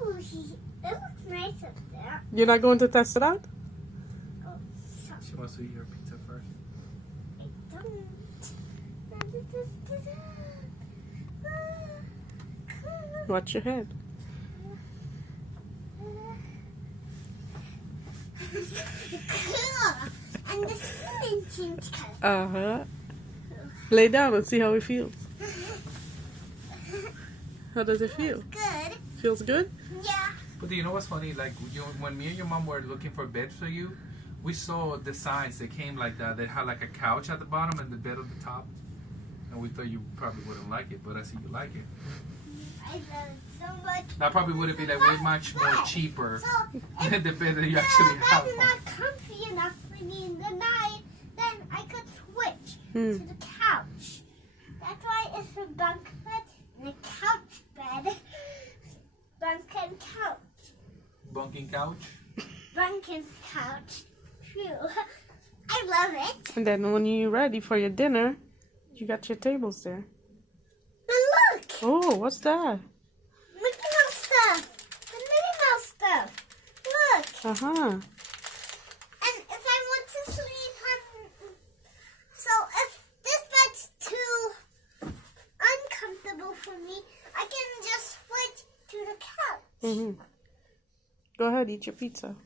Ooh, it looks nice up there. You're not going to test it out? Oh, sorry. She wants to eat her pizza first. I don't. Watch your head. Cool. And the ceiling seems kind of. Uh-huh. Lay down and see how it feels. How does it feel? Good. Feels good? Yeah. But do you know what's funny? Like when me and your mom were looking for beds for you, we saw the signs that came like that. They had like a couch at the bottom and the bed at the top. And we thought you probably wouldn't like it, but I see you like it. I love it so much. That probably would have been like way much more cheaper So, than the bed that you if actually the have. bed's not comfy enough for me in the night, then I could switch to the couch. That's why it's a bunk bed and a couch bed. Bunk and couch. Bunking couch. Bunk and couch. True. I love it. And then when you're ready for your dinner, you got your tables there. And look! Oh, what's that? Mickey Mouse stuff. The Minnie Mouse stuff. Look. Uh-huh. And if I want to sleep on... So if this bed's too uncomfortable for me, I can just switch to the couch. Mm-hmm. Go ahead, eat your pizza.